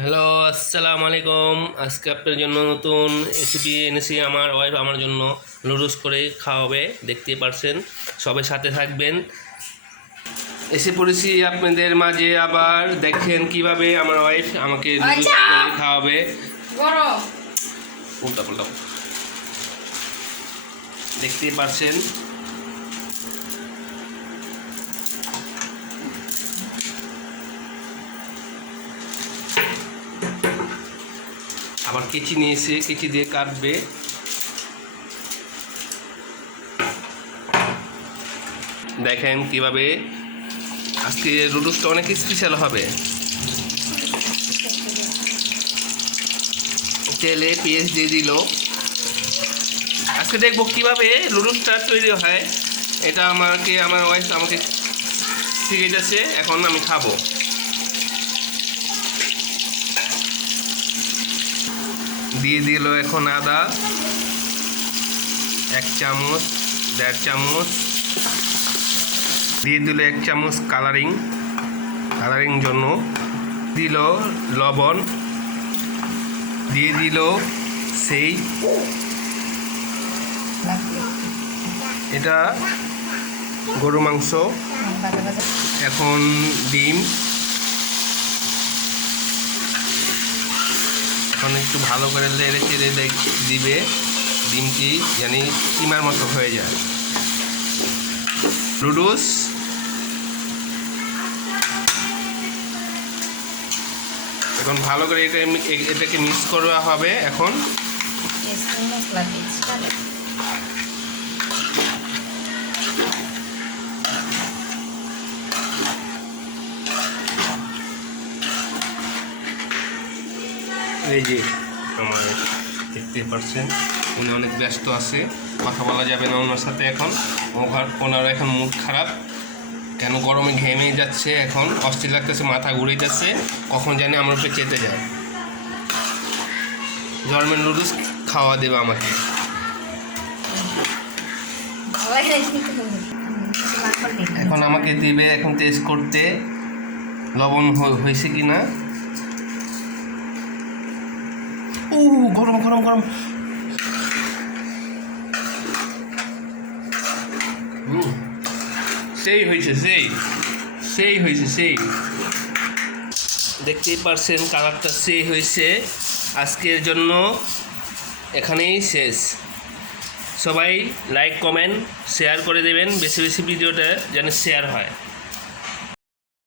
Hello, আসসালামু আলাইকুম। আজকে আপনার জন্য নতুন রেসিপি এনেছি। আমার ওয়াইফ আমার জন্য নুডলস করে খাওয়াবে, দেখতেই পারছেন। সবাই সাথে থাকবেন। এসে পড়েছি আপনাদের মাঝে, আবার দেখেন কিভাবে আমার ওয়াইফ আমাকে নুডলস করে খাওয়াবে। উল্টা পাল্টা দেখতেই পারছেন। আবার কেচি নিয়েছে, কেচি দিয়ে কাটবে। দেখেন কিভাবে আজকে নুডলসটা অনেক স্পেশাল হবে। তেলে পেঁয়াজ দিয়ে দিল। আজকে দেখবো কিভাবে নুডলসটা তৈরি হয়। এটা আমার ওয়াইফ আমাকে শিখে যাচ্ছে, এখন আমি খাবো। দিয়ে দিল এখন আদা 1 চামচ, 1.5 চামচ। দিয়ে দিল 1 চামচ কালারিং জন্য। দিল লবণ, দিয়ে দিল সেই এটা গরু মাংস। এখন ডিম, এখন একটু ভালো করে নেড়ে চেড়ে দিবে। ডিমটি জানি কিমার মতো হয়ে যায়। নুডলস এখন ভালো করে এটাকে মিক্স করা হবে। এখন এই যে আমার দেখতে পাচ্ছেন উনি অনেক ব্যস্ত আছে, কথা বলা যাবে না ওনার সাথে এখন। ওনার এখন মুড খারাপ, কেন গরমে ঘেমে যাচ্ছে, এখন অস্থির লাগতেছে, মাথা ঘুরে যাচ্ছে, কখন জানি আমার উপরে চেতে যায়। জর্মান নুডলস খাওয়া দেবে আমাকে। এখন আমাকে দিবে এখন টেস্ট করতে লবণ হয়েছে কি না। ও গরম গরম গরম। সেই হয়েছে, সেই দেখতেই পারছেন কালারটা সেই হয়েছে। আজকের জন্য এখানেই শেষ। সবাই লাইক কমেন্ট শেয়ার করে দেবেন, বেশি বেশি ভিডিওটা যেন শেয়ার হয়।